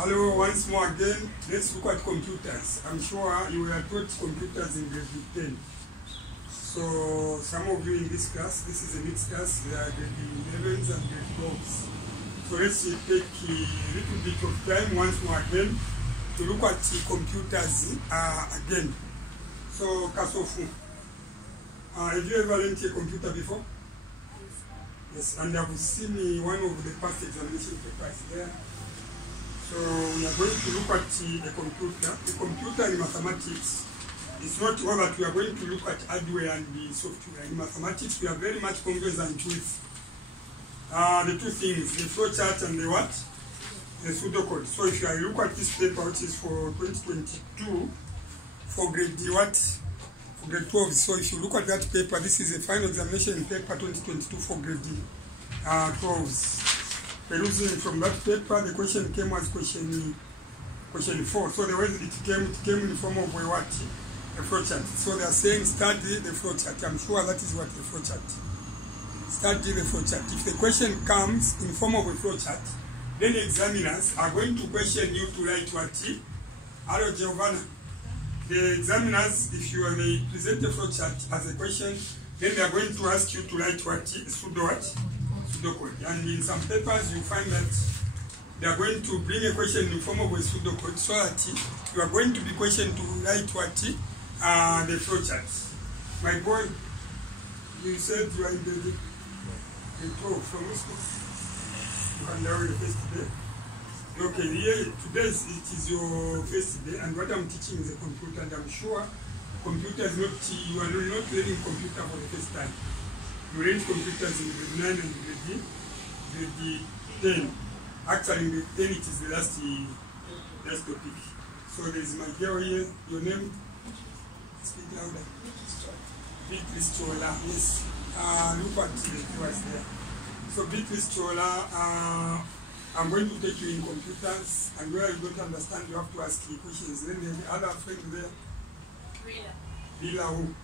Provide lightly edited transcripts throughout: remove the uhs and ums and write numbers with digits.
Hello, once more again, let's look at computers. I'm sure you were taught computers in grade 10. So some of you in this class, this is a mixed class, there are grade 11s and grade 12s. So let's take a little bit of time once more again to look at computers again. So Kasofu, have you ever learned a computer before? Yes, and I've seen one of the past examination papers there. So we are going to look at a computer. The computer in mathematics is not all that we are going to look at hardware and the software. In mathematics, we are very much conversant with the two things, the flowchart and the what? The pseudocode. So if you look at this paper, which is for 2022, for grade what? For grade 12. So if you look at that paper, this is a final examination paper 2022 for grade 12s. Perusing from that paper, the question came as question 4. So the way it came in the form of what? A flowchart. So they are saying study the flowchart. I'm sure that is what the flowchart. Study the flowchart. If the question comes in form of a flowchart, then the examiners are going to question you to write what? Hello, Giovanna. The examiners, if you may present the flowchart as a question, then they are going to ask you to write what? Pseudocode. And in some papers you find that they are going to bring a question in the form of a pseudocode so that you are going to be questioned to write what? The flowchart. My boy, you said you are in the 12 from which class? You can down the first day. Okay, here, today it is your first day, and what I'm teaching is a computer, and I'm sure computer is not, you are not learning computer for the first time. You learn computers in grade 9 and grade 10. Actually, in grade 10 it is the last topic. So there is my girl here. Your name? Speak louder. Beatrice Chola. Yes. Look at the viewers there. So Beatrice Chola, I'm going to take you in computers, and where you don't understand, you have to ask me questions. Then the other friend there. Lila who?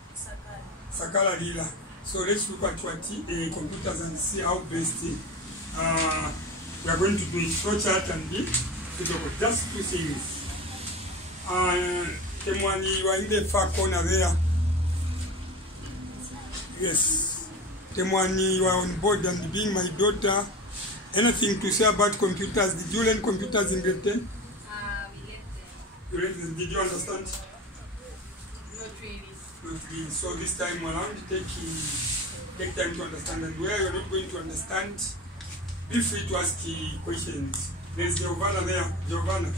Sakala Lila. So let's look at what computers and see how best we are going to do it. Flowchart and the pseudocode. Just two things. Temwani, you are in the far corner there. Yes. Temwani, you are on board and being my daughter. Anything to say about computers? Did you learn computers in grade 10? We learned them. Did you understand? Not really. Not really. So this time around, take time to understand. And where you're not going to understand, be free to ask questions. There's Giovanna there. Giovanna, have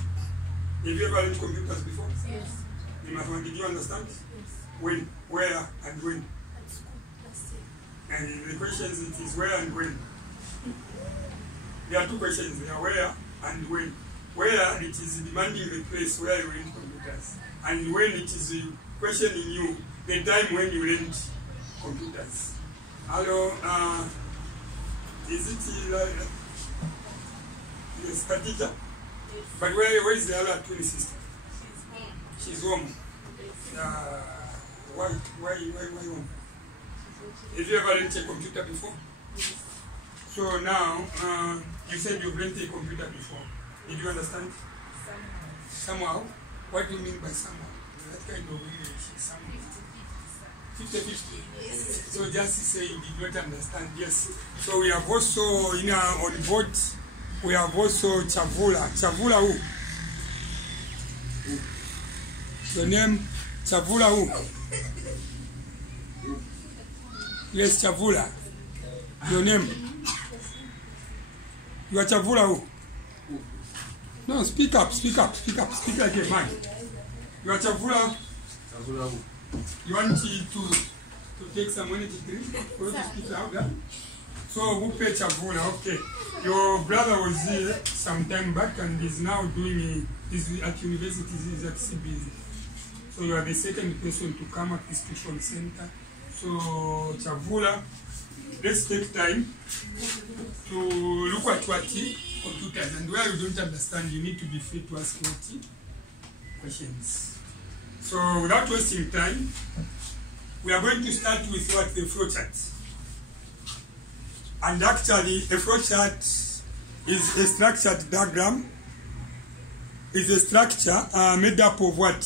you ever learned computers before? Yes. In mathematics, did you understand? Yes. When, where, and when? At school. That's it. And the questions, it is where and when. There are two questions there, where and when. Where it is demanding the place where you learn computers, and when it is questioning you the time when you learned computers. Hello, is it yes, Khadija? Yes. But where is the other twin sister? She's home. She's home. Why home? Have you ever learned a computer before? Yes. So now, you said you've learned a computer before. Did you understand? Somehow. What do you mean by somehow? That kind of English is somehow. 50-50. Yes. So just to say you did not understand, yes. So we have also on board, we have also Chavula. Chavula who? Your name? Chavula who? Yes, Chavula. Your name? You are Chavula who? No, speak up like a man. You are Chavula. Chavula who? You want to take some money to drink? Or to speak louder? So who paid Chavula? Okay. Your brother was here some time back and is now doing is at university, is at CBZ. So you are the second person to come at this tuition center. So Chavula, let's take time to look at what computers, and where you don't understand, you need to be free to ask what questions. So without wasting time, we are going to start with what the flowchart. And actually, a flowchart is a structured diagram is a structure made up of what?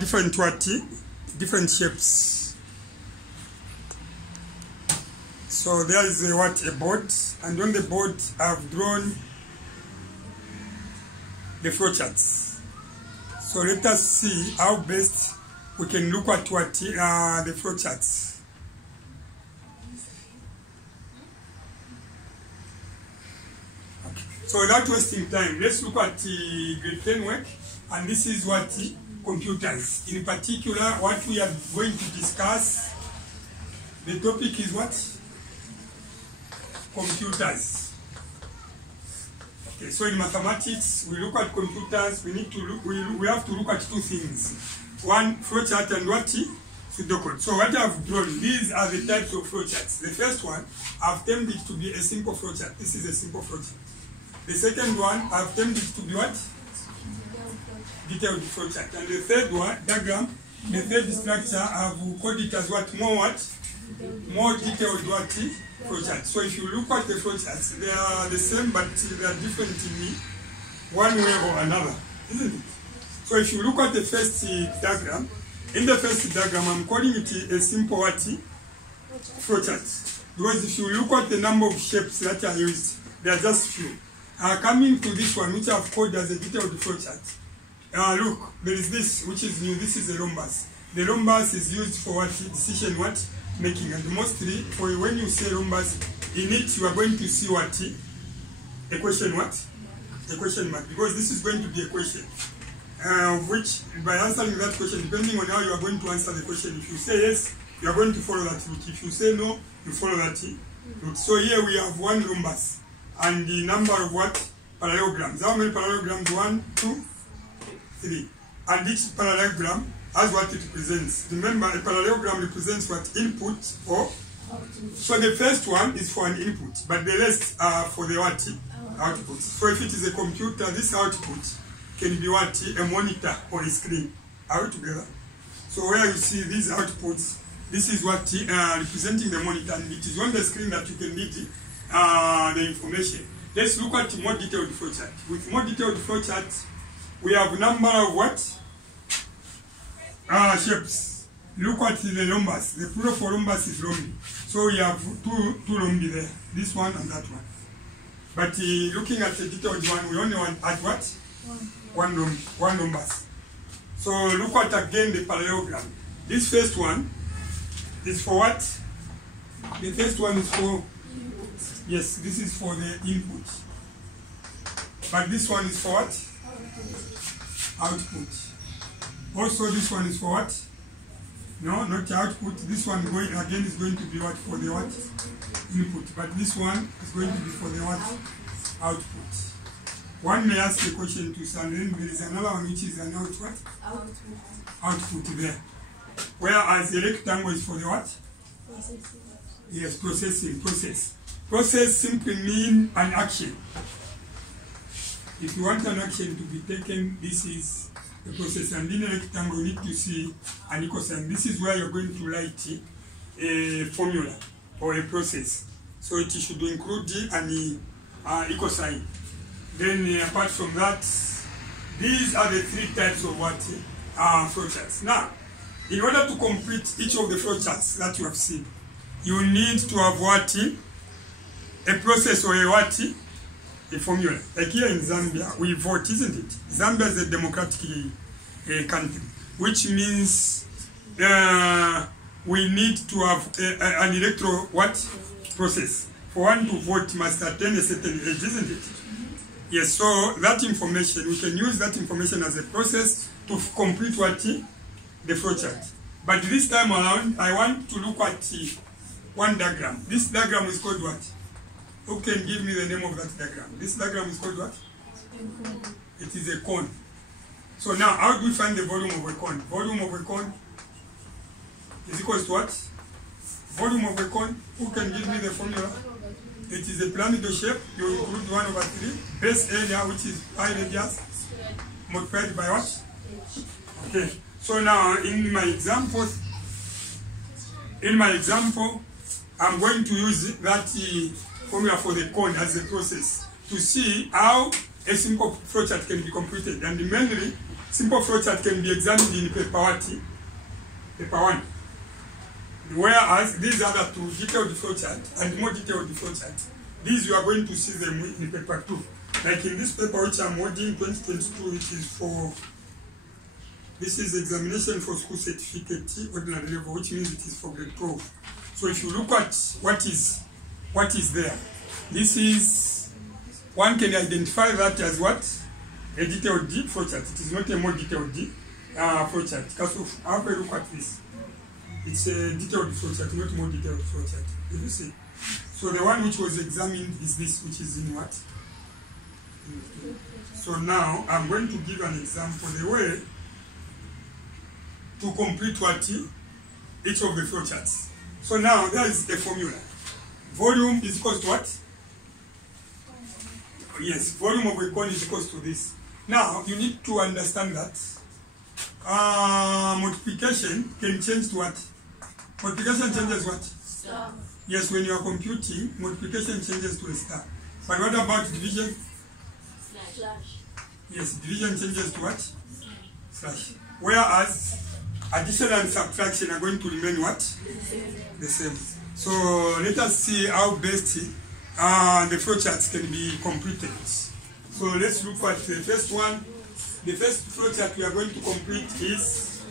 Different shapes. So there is a board, and on the board I've drawn the flowcharts. So let us see how best we can look at the flowcharts. So without wasting time, let's look at grade 10 work, and this is what computers. In particular, what we are going to discuss, the topic is what? Computers. Okay, so in mathematics, we look at computers, we have to look at two things. One, flowchart, and what? Pseudocode. So what I've drawn, these are the types of flowcharts. The first one, I've termed it to be a simple flowchart. This is a simple flowchart. The second one, I've termed it to be what? Detailed flowchart. And the third one, diagram, the third structure, I've called it as what? More detailed what? Flowchart. So if you look at the flowcharts, they are the same, but they are different in one way or another, isn't it? So if you look at the first diagram, in the first diagram, I'm calling it a simple what? Flowchart. Because if you look at the number of shapes that are used, they are just few. Coming to this one, which I've called as a detailed flowchart. Look, there is this, which is new. This is the rhombus. The rhombus is used for what? Decision what? Making. And mostly, for when you say rhombus, in it you are going to see what? A question what? A question mark. Because this is going to be a question. Which, by answering that question, depending on how you are going to answer the question, if you say yes, you are going to follow that route. If you say no, you follow that route. So here we have one rhombus. And the number of what? Parallelograms. How many parallelograms? 1, 2, 3. And each parallelogram has what it represents. Remember, a parallelogram represents what? Input or output. So the first one is for an input, but the rest are for the what? Output. So if it is a computer, this output can be what? A monitor or a screen. Are we together? So where you see these outputs, this is what representing the monitor, and it is on the screen that you can read the information. Let's look at more detailed flowchart. With more detailed flowchart, we have number of what? Shapes. Look at the rhombus. The plural for rhombus is rhombi. So we have two rhombi there. This one and that one. But looking at the detailed one, we only want at what? One rhombus. So look at again the parallelogram. This first one is for what? The first one is for, yes, this is for the input. But this one is for what? Output. Also this one is for what? No, not output. This one going again is going to be what? For the what? Input. But this one is going to be for the what? Output. One may ask a question to some, then there is another one which is an output. Output there. Whereas the rectangle is for the what? Processing. Yes, processing, process. Process simply means an action. If you want an action to be taken, this is the process. And in a rectangle, you need to see an equal sign. This is where you're going to write a formula or a process. So it should include an equal sign. Then apart from that, these are the three types of what? Flowcharts. Now, in order to complete each of the flowcharts that you have seen, you need to have what? A process or a what? A formula. Like here in Zambia, we vote, isn't it? Zambia is a democratic country, which means we need to have an electoral what? Process. For one to vote must attain a certain age, isn't it? Yes, so that information, we can use that information as a process to complete what? The flowchart. But this time around, I want to look at one diagram. This diagram is called what? Who can give me the name of that diagram? This diagram is called what? It is a cone. So now, how do we find the volume of a cone? Volume of a cone is equals to what? Volume of a cone. Who can give me the formula? It is a pyramidal shape. You include 1 over 3. Base area, which is pi radius, multiplied by what? Okay. So now, in my example, I'm going to use that formula for the cone as a process to see how a simple flowchart can be completed. And mainly, simple flowchart can be examined in paper 1. Whereas these other two, detailed flowchart and more detailed flowchart, these you are going to see them in paper 2. Like in this paper which I'm holding, 2022, which is for, this is examination for school certificate ordinary level, which means it is for grade 12. So if you look at what is there, this is, one can identify that as what? A detailed D flowchart. It is not a more detailed D flowchart. Because have a look at this. It's a detailed flowchart, not more detailed flowchart. You see. So the one which was examined is this, which is in what? So now I'm going to give an example the way to complete what each of the flowcharts. So now there is a formula. Volume is equal to what? Yes, volume of a cone is equal to this. Now you need to understand that multiplication can change to what? Multiplication changes what? Star. Yes, when you are computing, multiplication changes to a star. But what about division? Slash. Yes, division changes to what? Slash. Whereas addition and subtraction are going to remain what? The same. So let us see how best the flowcharts can be completed. So let's look at the first one. The first flowchart we are going to complete is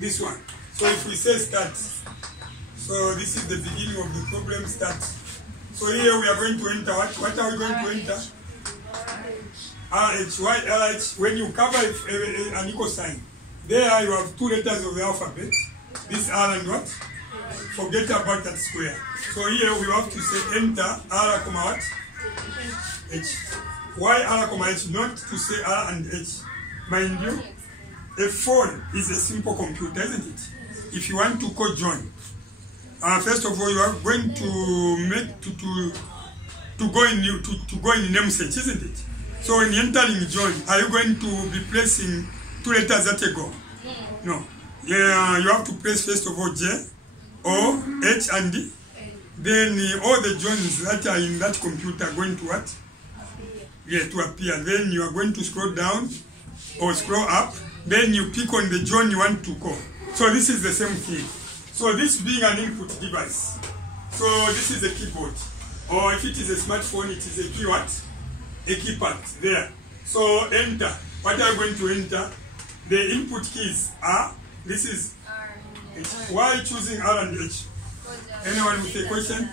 this one. So if we say start, so this is the beginning of the problem, start. So here we are going to enter what? What are we going to enter? RH. Why RH? When you cover an equal sign, there you have two letters of the alphabet. This R and what? Forget about that square. So here we have to say enter R, what? H. Why R, H? Not to say R and H. Mind you, a phone is a simple computer, isn't it? If you want to call John, first of all you are going to make to go in namesake, isn't it? So when entering John, are you going to be placing two letters at a go? No. Yeah, you have to place first of all J, O, H, and D. Then all the Johns that are in that computer are going to what? Yeah, to appear. Then you are going to scroll down or scroll up. Then you pick on the John you want to call. So this is the same thing. So this being an input device. So this is a keyboard. Or if it is a smartphone, it is a key what? A keypad there. So enter. What are you going to enter? The input keys are, this is H. Why choosing R and H? Anyone with a question?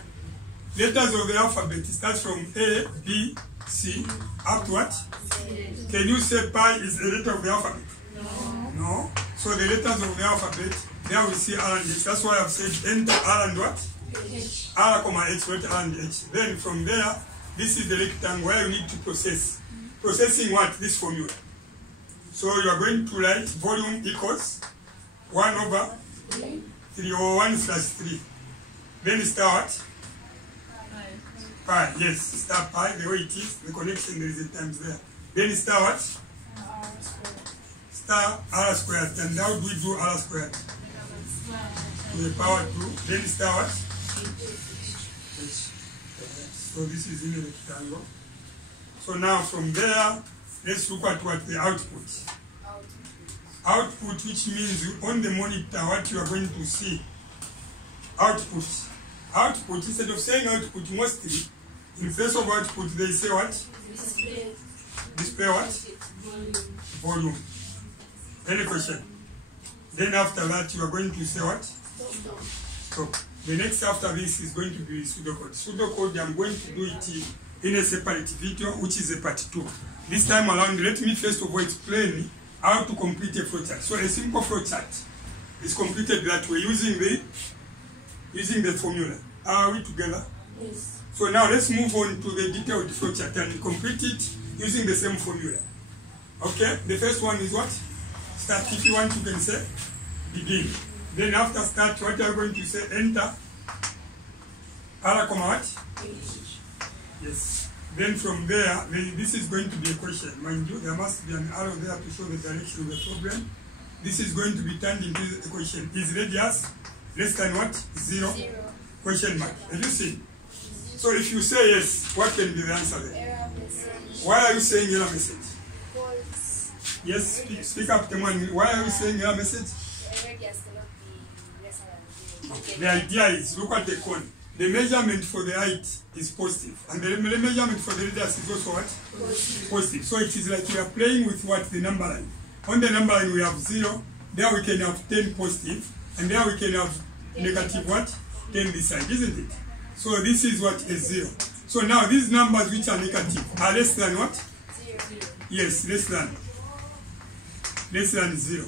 Letters of the alphabet start from A, B, C, up to what? Can you say pi is a letter of the alphabet? No. So the letters of the alphabet, there we see R and H. That's why I've said enter R and what? H. R, H, not R and H. Then from there, this is the rectangle where you need to process. Processing what? This formula. So you are going to write volume equals 1 over 3 or 1 slash 3. Then start pi. Yes, star pi, the way it is, the connection, there is a times there. Then star what? Star R squared. And how do we do R squared? To the power 2. Then star what? H. So this is in the rectangle. So now from there, let's look at what the output. Output, which means on the monitor what you are going to see. Output. Output, instead of saying output mostly, in place of output they say what? Display. Display what? Volume. Any question? Then after that you are going to say what? Stop. The next after this is going to be pseudocode. Pseudocode, I'm going to do it in a separate video, which is a part 2. This time around, let me first of all explain how to complete a flowchart. So a simple flowchart is completed that way using the formula. Are we together? Yes. So now let's move on to the detailed flowchart and complete it using the same formula. Okay? The first one is what? Start. If you want, you can say begin. Then after start, what are you going to say? Enter. R, what? Yes. Then from there, this is going to be a question. Mind you, there must be an arrow there to show the direction of the problem. This is going to be turned into a question. Is radius less than what? 0? Question mark. Have you seen? So if you say yes, what can be the answer there? Why are you saying error message? Because Yes, speak up, come on. Why are you saying error message? the radius cannot be lesser than 0. The idea is, look at the cone. The measurement for the height is positive, and the measurement for the radius is also what? Positive. So it is like we are playing with what? The number line. On the number line we have 0, there we can have 10 positive, and there we can have negative what? 10 this side, isn't it? So this is what is 0. So now these numbers which are negative are less than what? 0. Yes, less than 0.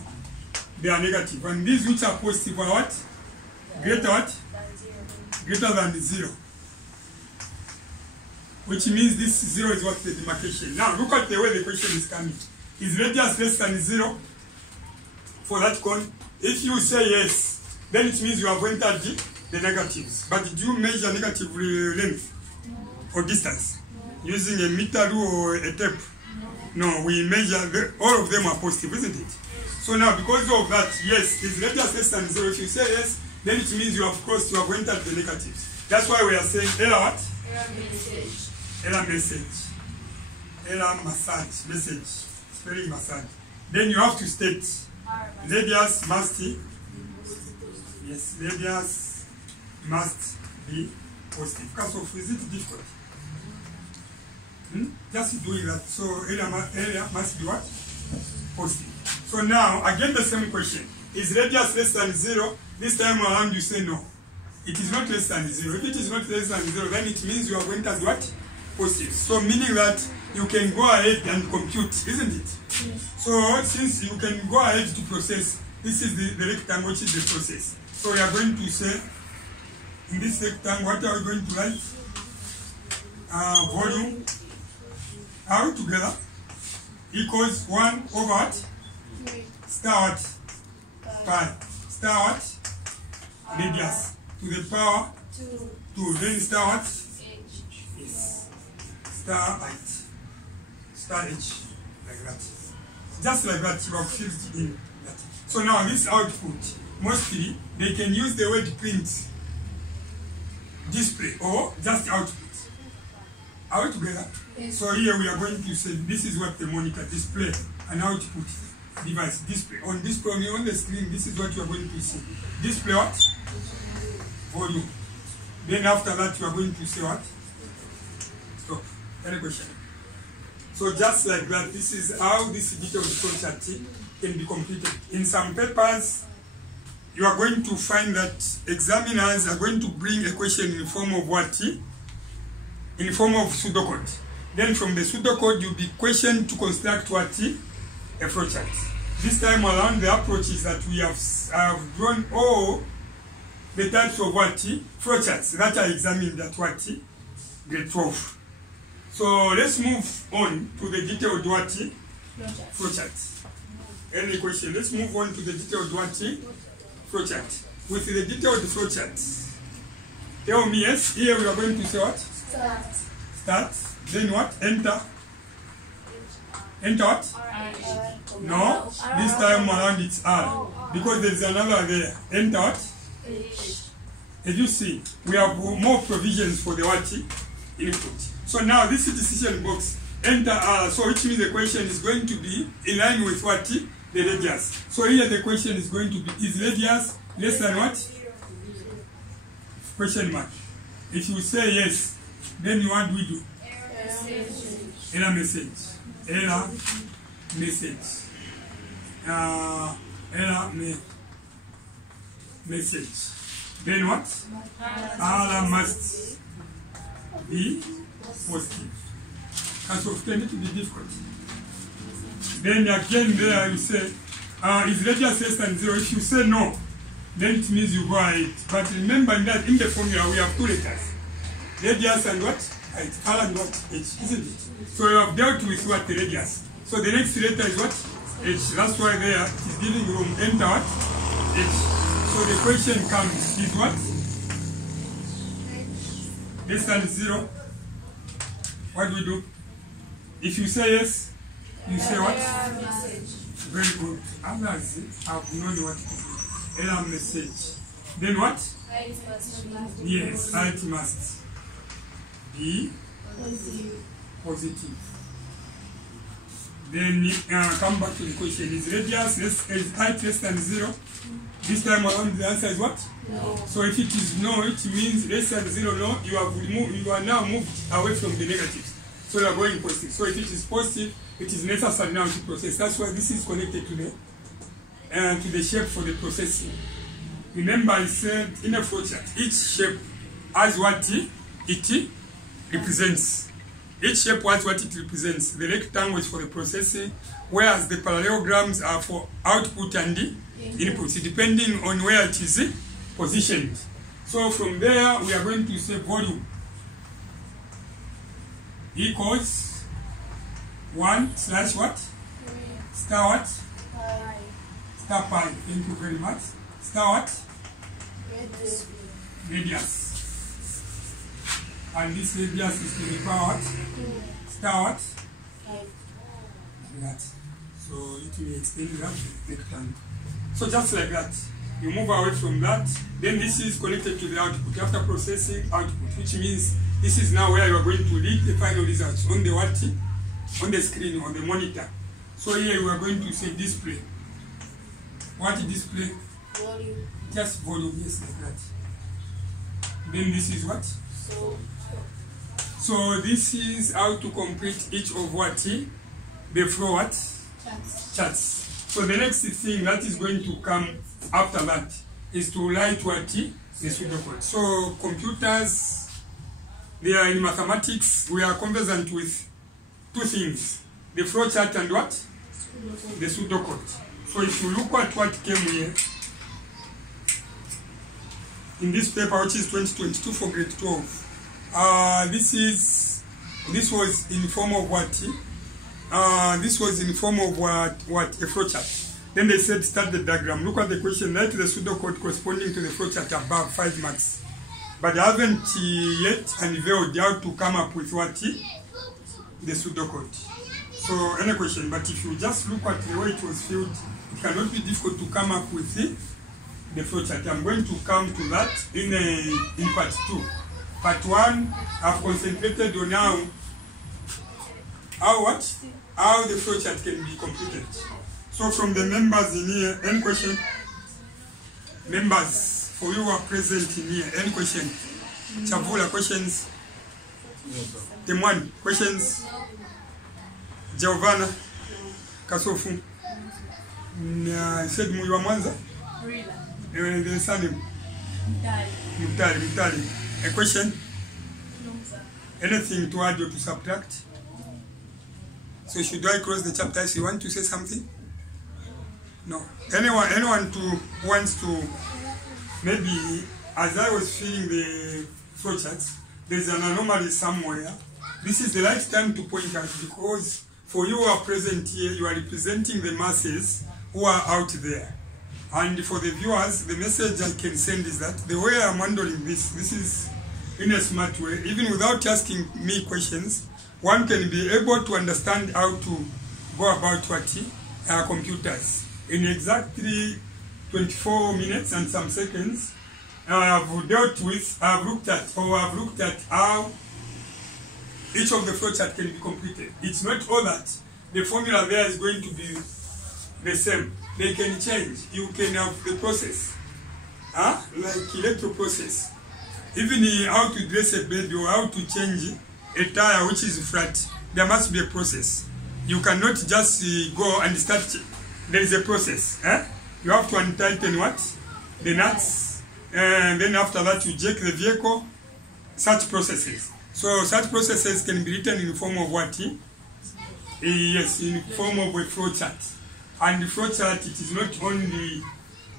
They are negative. And these which are positive are what? Greater what? Greater than 0. Which means this 0 is what? The demarcation. Now look at the way the question is coming. Is radius less than 0 for that cone? If you say yes, then it means you have entered the negatives. But do you measure negative length or distance using a meter or a tape? No, we measure, all of them are positive, isn't it? So now because of that, yes, is radius less than 0. If you say yes, then it means you have crossed, you have entered the negatives. That's why we are saying error what? Error message. Error message. Spelling massage. Then you have to state radius must be, yes, radius must be positive. Because of, is it difficult? Just doing that. So area must be what? Positive. So now again the same question. Is radius less than 0? This time around you say no. It is not less than 0. If it is not less than 0, then it means you have entered what? Positive. So meaning that you can go ahead and compute, isn't it? Yes. So since you can go ahead to process, this is the rectangle which is the process. So we are going to say in this rectangle, what are we going to write? Volume all together equals 1 over what? Star what? Pi. Star what? Radius to the power 2. Then star what? Yes. Star height. Star h. Like that. Just like that, you have filled in that. So now this output, mostly they can use the word print, display, or just output. Are we together? Yes. So here we are going to say this is what the monitor display, an output device display. On display on the screen, this is what you are going to see. Display what? Volume. Then after that you are going to say what? Stop. Any question? So just like that, this is how this detailed flowchart can be completed. In some papers, you are going to find that examiners are going to bring a question in the form of what? In the form of pseudocode. Then from the pseudocode, you'll be questioned to construct what? A flowchart. This time around, the approach is that we have drawn all the types of what? Flowcharts that are examined at what? Grade 12. So let's move on to the detailed what? Flowchart. Any question? Let's move on to the detailed what? Flowchart. With the detailed flowchart, tell me, yes, here we are going to say what? Start. Then what? Enter. Enter what? No. This time around it's R. Because there is another there. Enter what? As you see, we have more provisions for the what? Input. So now this is decision box. Enter R. So which means the question is going to be in line with what? The radius. So here the question is going to be, is radius less than what? Question mark. If you say yes, then what do we do? Error message. Error message. Error message. Then what? R must be positive. And so it tended to be difficult. Then again there you say, is radius less than 0? If you say no, then it means you go ahead. But remember that in the formula we have two letters. Radius and what? Height. R and what? H, isn't it? So you have dealt with what? The radius. So the next letter is what? H. That's why there it is giving room. Enter what? H. So the question comes, is what? Less than 0. What do we do? If you say yes, you say what? Very good. Others have known what to do. Error message. Then what? Yes, height must be positive. Then come back to the question. Is radius is height less than 0? This time around the answer is what? No. So if it is no, it means less than 0, no, you are now moved away from the negatives. So you are going positive. So if it is positive, it is necessary now to process. That's why this is connected to the shape for the processing. Remember I said in a flowchart, each shape has what it represents. Each shape has what it represents. The rectangle is for the processing, whereas the parallelograms are for output and inputs, depending on where it is positioned. So from there, we are going to say volume equals 1 slash what? Star what? Star pi. Thank you very much. Star what? Radius. And this radius is to the power what? Star what? That. So it will extend that rectangle. So just like that, you move away from that. Then this is connected to the output. After processing output, which means this is now where you are going to read the final results on the what? On the screen, on the monitor. So here we are going to say display. What display? Volume. Just volume, yes, like that. Then this is what? So this is how to complete each of what? The flow what? Charts. So the next thing that is going to come after that is to write what? The pseudocode. So computers, they are in mathematics, we are conversant with two things. The flow chart and what? The pseudocode. So if you look at what came here, in this paper, which is 2022 for grade 12, this was in form of what? This was in form of what? A flowchart. Then they said start the diagram. Look at the question. Write the pseudocode corresponding to the flowchart above, 5 marks. But they haven't yet unveiled how to come up with what? The pseudocode. So any question. But if you just look at the way it was filled, it cannot be difficult to come up with the flowchart. I'm going to come to that in part 2. Part 1, I've concentrated on how the flowchart can be completed. So from the members in here, any question? Members, for you who are present in here, any question? Chavula, questions? Temwani, questions? Giovanna, Kasofu, said Muyowa Mwanza? The surname? Mutali. A question? Anything to add or to subtract? So should I close the chapter if you want to say something? No. Anyone who wants to, maybe as I was filling the flowcharts, there's an anomaly somewhere. This is the right time to point out, because for you who are present here, you are representing the masses who are out there. And for the viewers, the message I can send is that the way I'm handling this is in a smart way. Even without asking me questions, one can be able to understand how to go about what computers. In exactly 24 minutes and some seconds, I've looked at how each of the flowchart can be completed. It's not all that the formula there is going to be the same. They can change. You can have the process, like electro process. Even how to dress a baby or how to change a tire which is flat, there must be a process. You cannot just go and start. There is a process. You have to untighten what? The nuts. And then after that you jack the vehicle. Such processes. So such processes can be written in the form of what? Yes, in the form of a flowchart. And the flowchart, it is not only,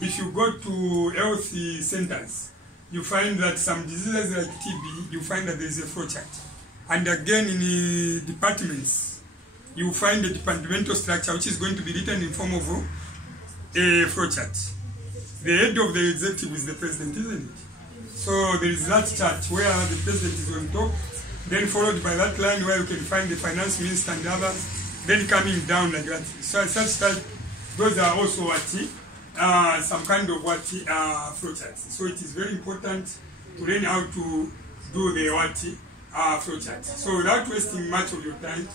if you go to health centers, you find that some diseases like TB, you find that there is a flowchart. And again in the departments, you find the departmental structure which is going to be written in form of a flowchart. The head of the executive is the president, isn't it? So there is that chart where the president is on top, then followed by that line where you can find the finance minister and others, then coming down like that. So at such type, those are also what some kind of what flowcharts. So it is very important to learn how to do the what flowchart. So without wasting much of your time,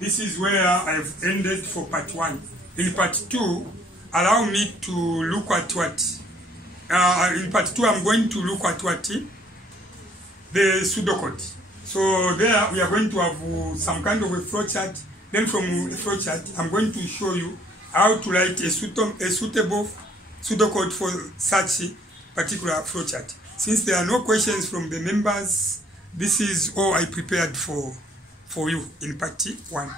this is where I've ended for part 1. In part 2, allow me to look at what, in part 2 I'm going to look at what, the pseudocode. So there we are going to have some kind of a flowchart. Then from the flowchart, I'm going to show you how to write a suitable pseudocode for such particular flowchart. Since there are no questions from the members, this is all I prepared for you in part 1.